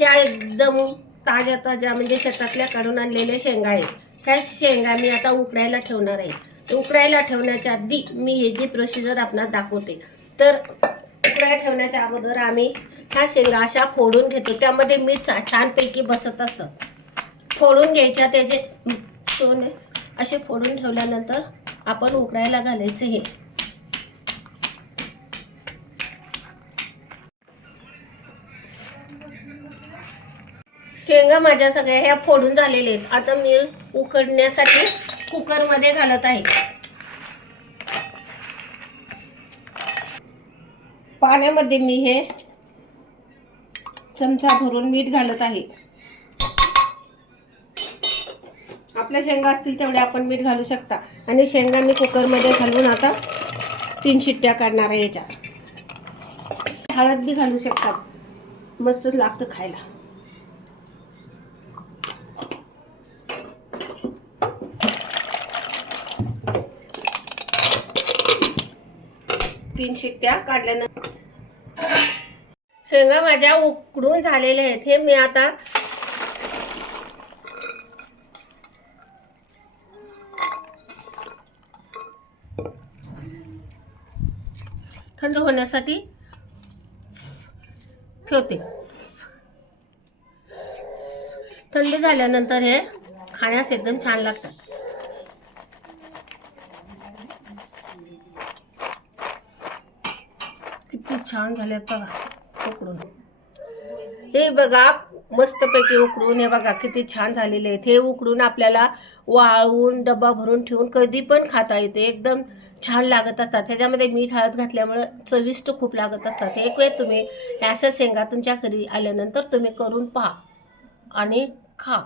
ह्या एकदम ताज्या ताज्या म्हणजे शेतातल्या काढून आणलेल्या शेंगा आहेत. ह्या शेंगा मी आता उकडायला ठेवणार आहे. उकडायला ठेवण्याच्या आधी मी हे जी प्रोसिजर आपल्याला दाखवते. तर उकडायला ठेवण्याच्या अगोदर आम्ही ह्या शेंगा अशा फोडून घेतो. त्यामध्ये मीठ छानपैकी बसत असतं. फोडून घ्यायच्या, त्याचे सोने असे फोडून ठेवल्यानंतर आपण उकडायला घालायचं. हे शेंगा माझ्या सगळ्या ह्या फोडून झालेल्या आहेत. आता मी उकडण्यासाठी कुकरमध्ये घालत आहे. पाण्यामध्ये मी हे चमचा भरून मीठ घालत आहे. आपल्या शेंगा असतील तेवढे आपण मीठ घालू शकता. आणि शेंगा मी कुकरमध्ये घालून आता 3 शिट्ट्या काढणार आहे. याच्या हळद बी घालू शकतात, मस्त लागतं खायला. तीन शिट्ट्या काढल्यानंतर शेंगा माझ्या उकडून झालेल्या आहेत. हे मी आता थंड होण्यासाठी ठेवते. थंड झाल्यानंतर हे खाण्यास एकदम छान लागतात. किती छान झालेत बघा उकडून. हे बघा मस्तपैकी उकडून, हे बघा किती छान झालेले आहेत. हे उकडून आपल्याला वाळवून डब्बा भरून ठेवून कधी पण खाता येते. एकदम छान लागत असतात. त्याच्यामध्ये मीठ हळद घातल्यामुळे चविष्ट खूप लागत असतात. एक वेळ तुम्ही अशा शेंगा तुमच्या घरी आल्यानंतर तुम्ही करून पहा आणि खा.